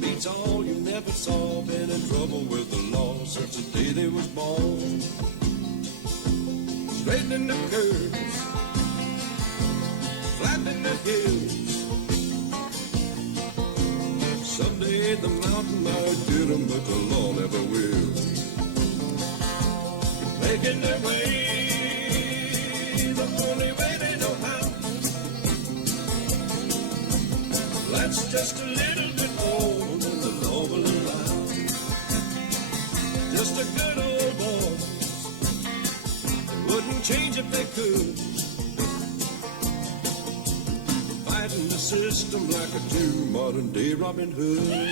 Beats all you never saw. Been in trouble with the law since the day they was born. Straightening the curves, flattening the hills. Someday the mountain might get 'em, but the law never will. Making their way the only way they know how. That's just a little bit more than the law will allow. Just a good old boy, they wouldn't change if they could. Fighting the system like a true modern day Robin Hood.